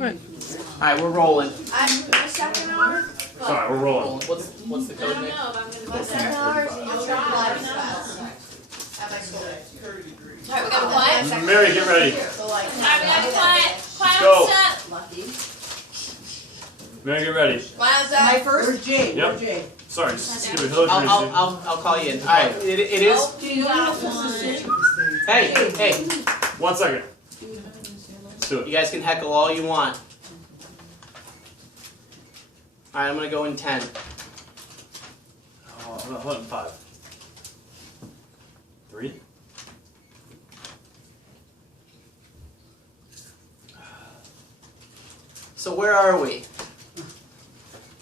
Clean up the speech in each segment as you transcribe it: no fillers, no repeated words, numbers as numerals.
Alright, we're rolling. My second hour? Sorry, we're rolling. What's the code, Nick? My second hour is your live class at my school. Alright, we got a quiet. Mary, get ready. So like, Alright, we got a quiet. Quiet Go. on set. lucky. Mary, get ready. Miles Am I out. first? Jay. Yep. Jay. Sorry, just give it Hillary. I'll call you in. Alright, it is. You got one. Hey, 1 second. Let's do you it. guys can heckle all you want. Alright, I'm gonna go in 10. Oh, I'm not 5. 3. So where are we?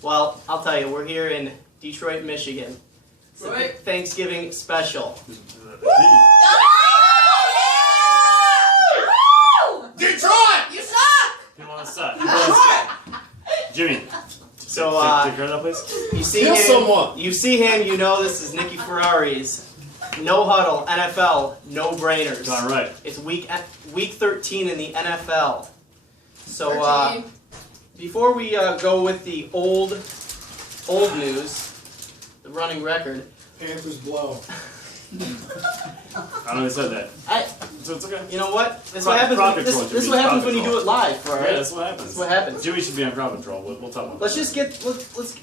Well, I'll tell you, we're here in Detroit, Michigan. It's a Right. Thanksgiving special. Detroit! You suck! People on the side. Jimmy. So, take care of that, please. you see Kill him, someone. you see him, you know this is Nicky Ferrari's no-huddle NFL no-brainers. Darn right. It's week 13 in the NFL. So before we go with the old news, the running record. Panthers blow. I know they said that. So it's okay. You know what? This is Crowd what happens. control, This Jimmy. is what happens when you Crowd do it live, all right? Yeah, that's what happens. That's what happens. Jimmy should be on crowd control. We'll talk about Let's that. just get let's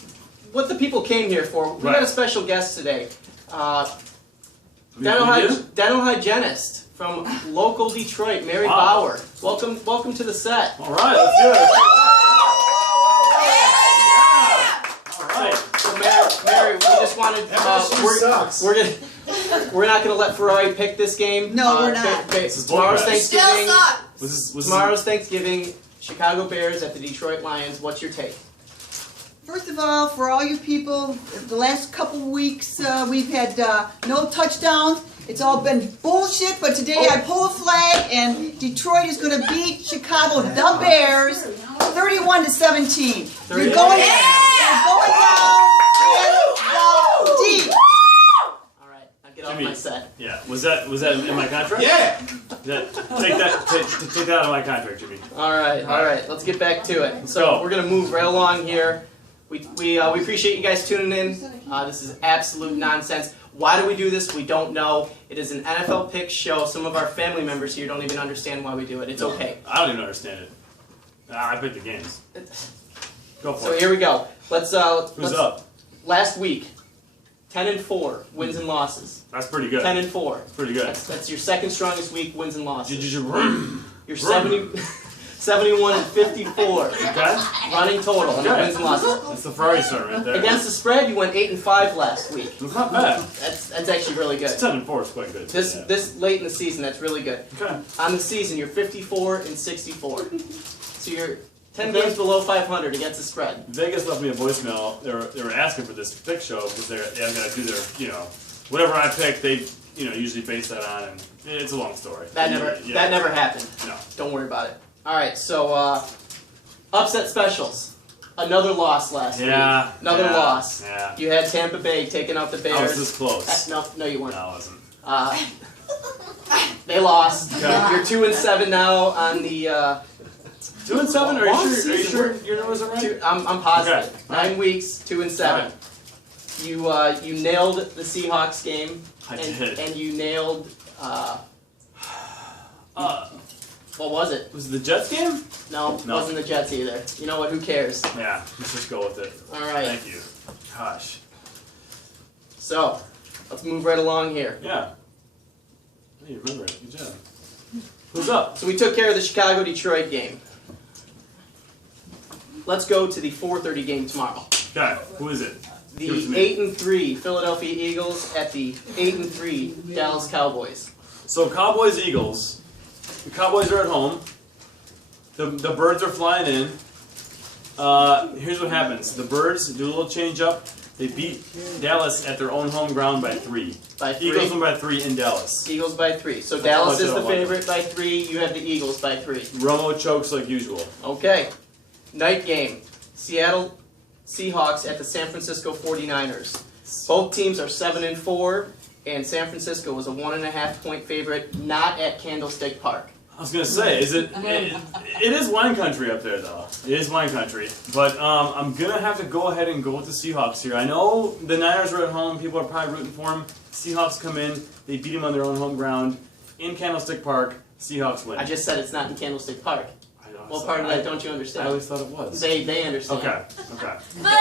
what the people came here for. We Right. got a special guest today, We dental do? dental hygienist from local Detroit, Mary Wow. Bauer. Welcome to the set. All right, let's do it. All right. So Mary, we just wanted sucks. we're not gonna let Ferrari pick this game. No, we're not. This is Tomorrow's bullcrap. Still Thanksgiving. suck! Was Tomorrow's Thanksgiving. Chicago Bears at the Detroit Lions. What's your take? First of all, for all you people, the last couple weeks we've had no touchdowns. It's all been bullshit, but today I pull a flag and Detroit is going to beat Chicago, the Bears, 31-17. You're going down and deep. All right, now get off Jimmy. my set. Yeah. Was that in my contract? Yeah. Take that out of my contract, Jimmy. All right. Let's get back to it. So go. we're gonna move right along here. We appreciate you guys tuning in. This is absolute nonsense. Why do we do this? We don't know. It is an NFL pick show. Some of our family members here don't even understand why we do it. It's okay. I don't even understand it. I picked the games. Go for So it. here we go. Let's Who's up? Last week, 10-4 wins and losses. That's pretty good. 10-4. That's pretty good. That's your second strongest week, wins and losses. You're Vroom. 71-54 Okay. running total on Okay. wins and losses. That's the Ferrari start right there. Against the spread, you went 8-5 last week. It's not bad. That's actually really good. 10-4 is quite good. Yeah. This late in the season, that's really good. Okay. On the season, you're 54-64. So you're 10 Okay. games below 500 against the spread. Vegas left me a voicemail. They were asking for this pick show because they got to do their whatever I pick. They usually base that on, and it's a long story. That never happened. No. Don't worry about it. All right, so upset specials. Another loss last week. Another loss. Yeah. You had Tampa Bay taking out the Bears. I was this close. No, you weren't. No, I wasn't. They lost. Okay. You're 2-7 now on the. 2-7? Are Long you season. sure your numbers are right? I'm positive. Okay. 9 weeks, 2-7. You nailed the Seahawks game. I and, did. And you nailed. What was it? Was it the Jets game? No, it No. wasn't the Jets either. You know what? Who cares? Yeah, let's just go with it. All right. Thank you. Gosh. So, let's move right along here. Yeah. Oh, you remember it. Good job. Who's up? So we took care of the Chicago-Detroit game. Let's go to the 4:30 game tomorrow. Okay. Who is it? The Give it to me. 8-3 Philadelphia Eagles at the 8-3 Dallas Cowboys. So Cowboys Eagles. The Cowboys are at home. The birds are flying in. Here's what happens. The birds do a little change up. They beat Dallas at their own home ground by 3. By 3. Eagles win by 3 in Dallas. Eagles by 3. So That's Dallas how is much I the don't like favorite by 3. You have the Eagles by 3. Romo chokes like usual. Okay. Night game. Seattle Seahawks at the San Francisco 49ers. Both teams are 7-4, and San Francisco was a 1.5 point favorite, not at Candlestick Park. I was gonna say, it is wine country up there though. It is wine country. But I'm gonna have to go ahead and go with the Seahawks here. I know the Niners are at home, people are probably rooting for them. Seahawks come in, they beat them on their own home ground. In Candlestick Park, Seahawks win. I just said it's not in Candlestick Park. I know, What so part of I that don't you understand? I always thought it was. They understand. Okay. Boo!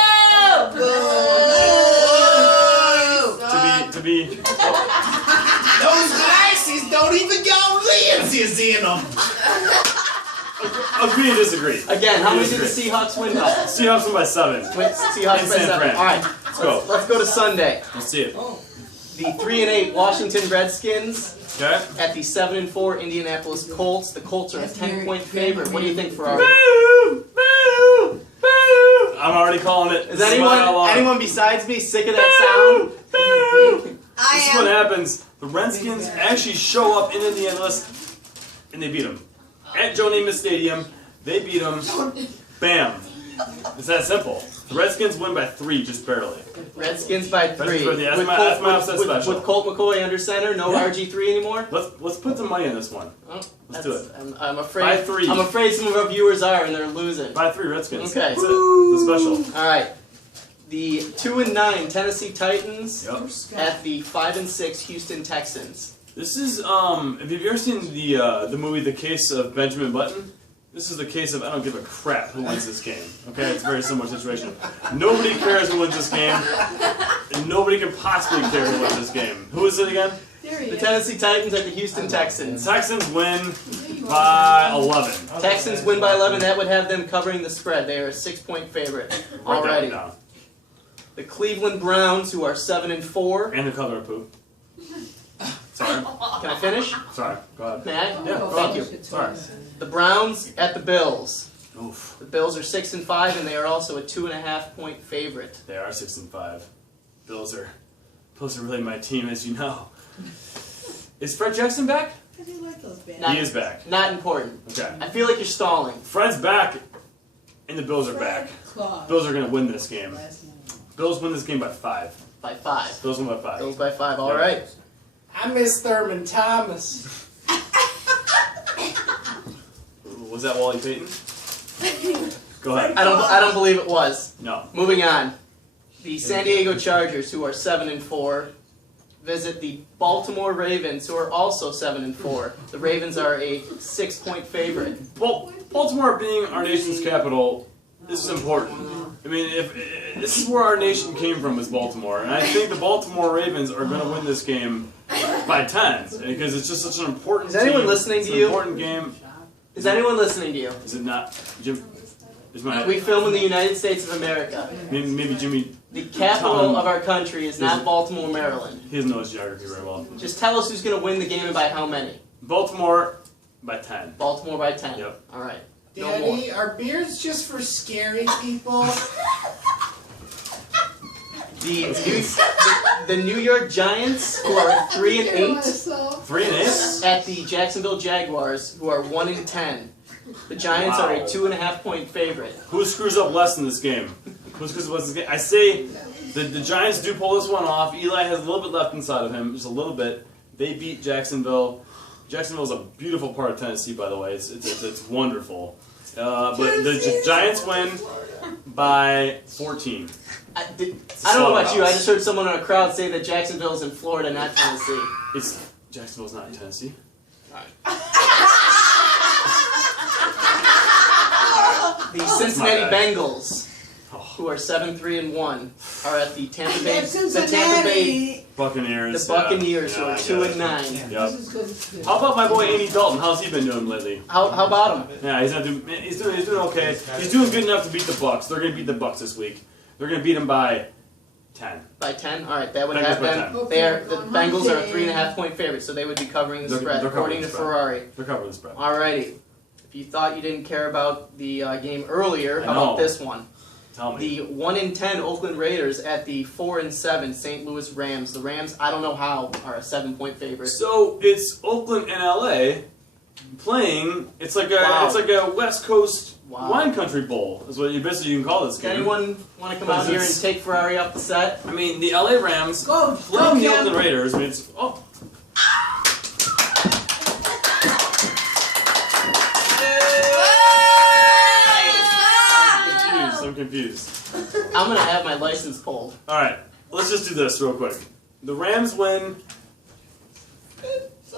To be Those glasses don't even got lenses in them. agree to disagree. Again, how many Agree did to the disagree. Seahawks win by? Seahawks win by 7. Seahawks In by San 7. Fran. All right, Let's go. let's go to Sunday. Let's see it. The 3-8 Washington Redskins Okay. at the 7-4 Indianapolis Colts. The Colts are a 10-point favorite. What do you think, Ferrari? Boo! Boo! Boo! I'm already calling it. Is Smile on. anyone besides me sick of that sound? Boo! I This is am. what happens. The Redskins actually show up in Indianapolis, and they beat them. At Joe Namath Stadium, they beat them. Bam. It's that simple. The Redskins win by 3, just barely. Redskins by 3. That's With my upset special. with Colt McCoy under center, no Yeah. RG3 anymore? Let's put some money in this one. Oh, Let's do it. I'm afraid. By 3. I'm afraid some of our viewers are, and they're losing. By 3 Redskins. Okay. That's it. It's a special. All right. The 2-9 Tennessee Titans Yep. at the 5-6 Houston Texans. This is have you ever seen the movie The Case of Benjamin Button? This is the case of I don't give a crap who wins this game. Okay, it's a very similar situation. Nobody cares who wins this game, and nobody can possibly care who wins this game. Who is it again? The Tennessee Titans at the Houston Texans. Texans win by 11. Texans win by 11. That would have them covering the spread. They are a 6-point favorite Write that one already. down. The Cleveland Browns, who are 7-4. And the color of poop. Sorry. Can I finish? Sorry. Go ahead. May I? Yeah, go Thank ahead. you. Sorry. The Browns at the Bills. Oof. The Bills are 6-5, and they are also a 2.5-point favorite. They are 6-5. Bills are really my team, as you know. Is Fred Jackson back? I do like those bands. Not- He is back. Not important. Okay. I feel like you're stalling. Fred's back, and the Bills are back. Bills are going to win this game. Bills win this game by 5. By 5. Bills win by 5. Bills by 5. All Yeah. right. I miss Thurman Thomas. Was that Wally Payton? Go ahead. I don't believe it was. No. Moving on. The San Diego Chargers, who are 7-4, visit the Baltimore Ravens, who are also 7-4. The Ravens are a 6-point favorite. Well, Baltimore being our nation's capital, this is important. I mean, if this is where our nation came from, is Baltimore, and I think the Baltimore Ravens are going to win this game by 10 because it's just such an important. Is anyone team. listening It's to an you? Important game. Is anyone listening to you? Is it not, Jim? Is my We film in the United States of America. maybe Jimmy? The capital of our country is not Baltimore, Maryland. He doesn't know his geography very well. Just tell us who's going to win the game and by how many. Baltimore by 10. Baltimore by 10. Yep. All right. No more. Daddy, are beards just for scary people? The New York Giants, who are 3-8, 3-8. at the Jacksonville Jaguars, who are 1-10. The Giants are a Wow. 2.5-point favorite. Who screws up less in this game? Who screws up less in this game? I say the Giants do pull this one off. Eli has a little bit left inside of him, just a little bit. They beat Jacksonville. Jacksonville's a beautiful part of Tennessee, by the way. It's wonderful. But the Giants win by 14. I don't know about you. I just heard someone in a crowd say that Jacksonville's in Florida, not Tennessee. Jacksonville's not in Tennessee. The Cincinnati bad. Bengals, who are 7-3-1, are at the Tampa Bay Buccaneers. The Buccaneers, who are I 2-9. Yep. How about my boy Andy Dalton? How's he been doing lately? How about him? Yeah, he's doing okay. He's doing good enough to beat the Bucks. They're going to beat the Bucks this week. They're going to beat them by 10. By 10? All right, that would Bengals have by them. 10. The Bengals are a 3.5-point favorite, so they would be covering the They're spread, covering according the to spread. Ferrari. They're covering the spread. Alrighty. If you thought you didn't care about the game earlier, I how about know. this one? Tell me. The 1-10 Oakland Raiders at the 4-7 St. Louis Rams. The Rams, I don't know how, are a 7-point favorite. So it's Oakland and LA playing. It's like a Wow. West Coast Wow. wine country bowl. Is what you basically can call this Does game. anyone want to come out here and take Ferrari off the set? I mean, the LA Rams Go, playing the Cam. Oakland Raiders. I mean, it's confused. I'm gonna have my license pulled. All right, let's just do this real quick. The Rams win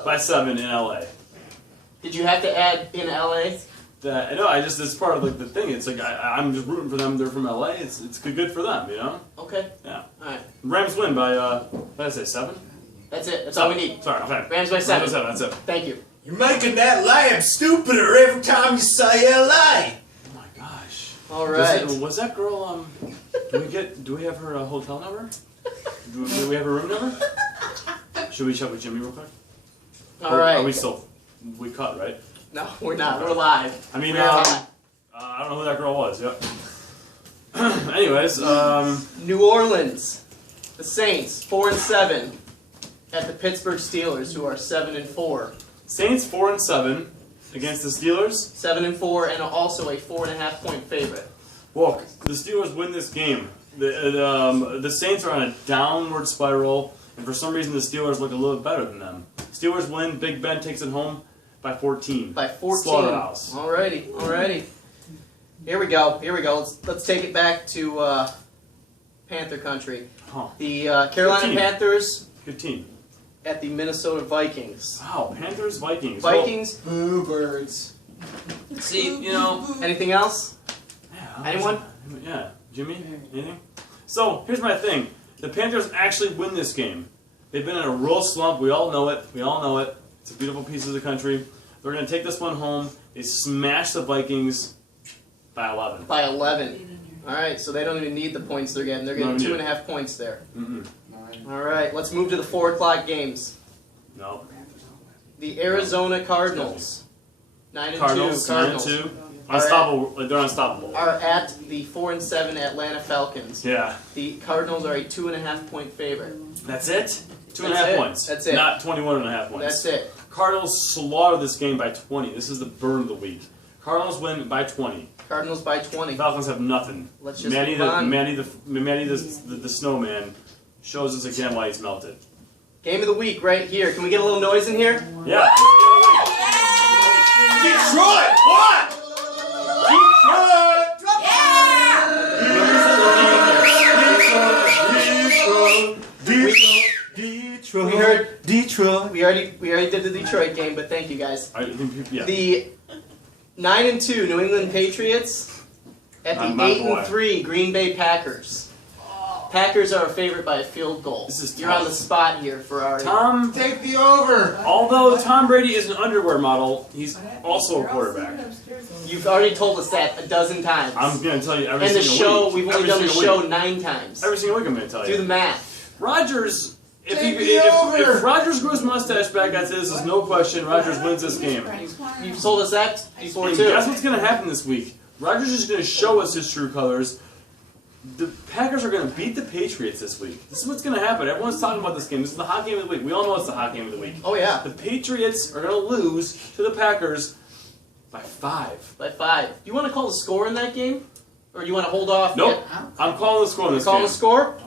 by 7 in LA. Did you have to add in LA? No, it's part of like the thing. It's like I'm just rooting for them. They're from LA. It's good for them, you know. Okay. Yeah. All right. Rams win by what did I say, 7? That's it. That's all we need. Sorry, okay. Rams by 7. Rams by 7. That's it. Thank you. You're making that lab stupider every time you say LA. Oh my gosh. All right. Was that girl? Do we have her hotel number? Do we have her room number? Should we check with Jimmy real quick? All right. Are we cut, right? No, we're not. We're live. I mean, We're live. I don't know who that girl was. Yep. Anyways, New Orleans, the Saints, 4-7 at the Pittsburgh Steelers, who are 7-4. Saints 4-7 against the Steelers. 7-4, and also a 4.5 point favorite. Well, the Steelers win this game. The Saints are on a downward spiral, and for some reason the Steelers look a little bit better than them. Steelers win. Big Ben takes it home by 14. By 14. Slaughterhouse. Alrighty. Here we go. Let's take it back to Panther country. Huh. The Carolina team. Panthers Good team. at the Minnesota Vikings. Wow, Panthers, Vikings. Vikings. Boo birds. See, anything else? Well, Anyone? Yeah. Jimmy? Anything? So, here's my thing. The Panthers actually win this game. They've been in a real slump. We all know it. It's a beautiful piece of the country. They're going to take this one home. They smash the Vikings by 11. By 11. All right, so they don't even need the points they're getting. They're getting 2.5 points there. Mm-mm. All right, let's move to the 4 o'clock games. No. The Arizona Cardinals, 9-2. Cardinals. 9-2. Unstoppable. They're unstoppable. Are at the 4-7 Atlanta Falcons. Yeah. The Cardinals are a 2.5 point favorite. That's it? 2.5 That's it. points. That's it. Not 21.5 points. That's it. Cardinals slaughter this game by 20. This is the burn of the week. Cardinals win by 20. Cardinals by 20. Falcons have nothing. Let's just move on. Manny the snowman shows us again why he's melted. Game of the week right here. Can we get a little noise in here? Yeah. Detroit! What? Detroit! We heard Detroit. We already did the Detroit game, but thank you guys. Yeah. The 9-2 New England Patriots at the My boy. 8-3 Green Bay Packers. Packers are a favorite by a field goal. This is You're tough. on the spot here, Ferrari. Tom, Take the over. although Tom Brady is an underwear model, he's also a quarterback. You've already told us that a dozen times. I'm going to tell you every and the single show, week. we've only Every done the single show week. 9 times. Every single week I'm going to tell Do the you. math. Rodgers, Take the over. if Rodgers grows mustache back, I'd say this is no question. Rodgers wins this game. You've told us that before And too. guess what's going to happen this week? Rodgers is going to show us his true colors. The Packers are going to beat the Patriots this week. This is what's going to happen. Everyone's talking about this game. This is the hot game of the week. We all know it's the hot game of the week. Oh yeah, The Patriots are going to lose to the Packers by 5. by 5. Do you want to call the score in that game, or do you want to hold off? Nope. I'm calling the score in You this call game. the score?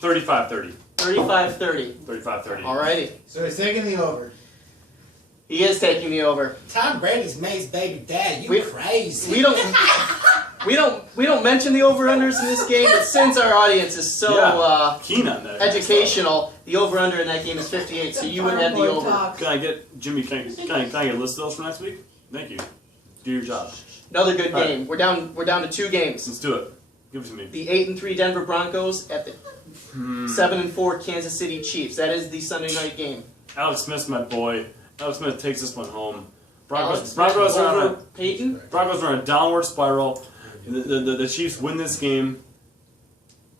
35-30. 35-30. 35-30. Alrighty. So he's taking the over. He is taking the over. Tom Brady's May's baby dad. You We- crazy. We don't mention the over-unders in this game, but since our audience is so Keen on that. educational, the over-under in that game is 58, so you would have the over. Can I get Jimmy? Can I get a list of those for next week? Thank you. Do your job. Another good All right. game. We're down to 2 games. Let's do it. Give it to me. The 8-3 Denver Broncos at the 7-4 Kansas City Chiefs. That is the Sunday night game. Alex Smith's my boy. Alex Smith takes this one home. Alex Broncos Smith are on over Peyton. Broncos are on a downward spiral. The Chiefs win this game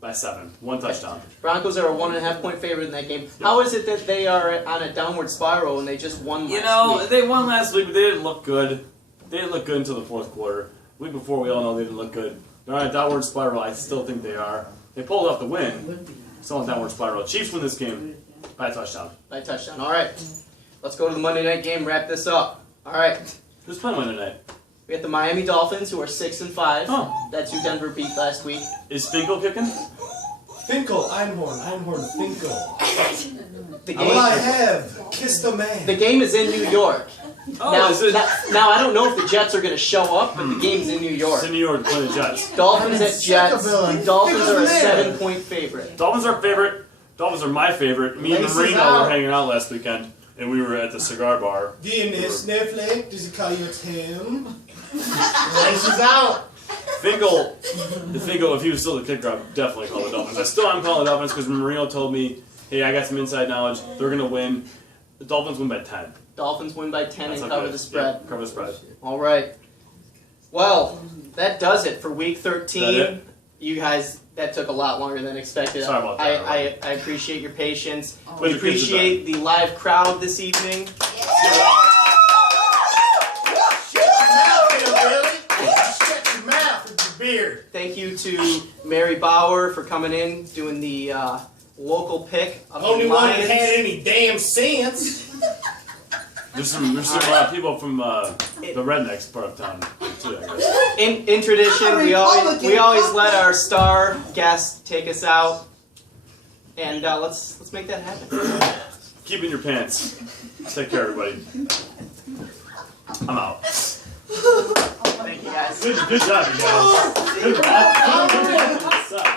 by 7. 1 touchdown. Broncos are a 1.5 point favorite in that game. How is it that they are on a downward spiral and they just won last week? They won last week, but they didn't look good. They didn't look good until the 4th quarter. The week before, we all know they didn't look good. They're on a downward spiral. I still think they are. They pulled off the win. Still on a downward spiral. Chiefs win this game by a touchdown. By touchdown. All right. Let's go to the Monday night game. Wrap this up. All right. Who's playing Monday night? We got the Miami Dolphins, who are 6-5. Oh. That's who Denver beat last week. Is Finkel kicking? Finkel, Einhorn, Finkel. The All I game, have, kiss the man. the game is in New York. Oh, now, is it? now I don't know if the Jets are going to show up, but the game's in New York. It's in New York playing the Jets. Dolphins at Jets. villain. Dolphins are a Pick up the 7-point favorite. Dolphins are favorite. Dolphins are my favorite. Me and Laces Marino out. were hanging out last weekend, and we were at the cigar bar. Getting this Netflix. Does it call you a Tim? Laces out. Finkel, if he was still the kicker, I'd definitely call the Dolphins. I still am calling the Dolphins because Marino told me, hey, I got some inside knowledge. They're going to win. The Dolphins win by 10. Dolphins win by 10 That's and not cover good. the spread. Yeah, cover the spread. All right. Well, that does it for week 13. That it? You guys, that took a lot longer than expected. Sorry about that. I appreciate your patience. Put We your kids to bed. appreciate the live crowd this evening. Shut your mouth with your beard. Thank you to Mary Bauer for coming in, doing the local pick of Only the one Lions. that had any damn sense. There's some people from the rednecks part of town too, I guess. In tradition, we always let our star guest take us out, and let's make that happen. Keep in your pants. Take care, everybody. I'm out. Thank you guys. Good job, you guys. Good job.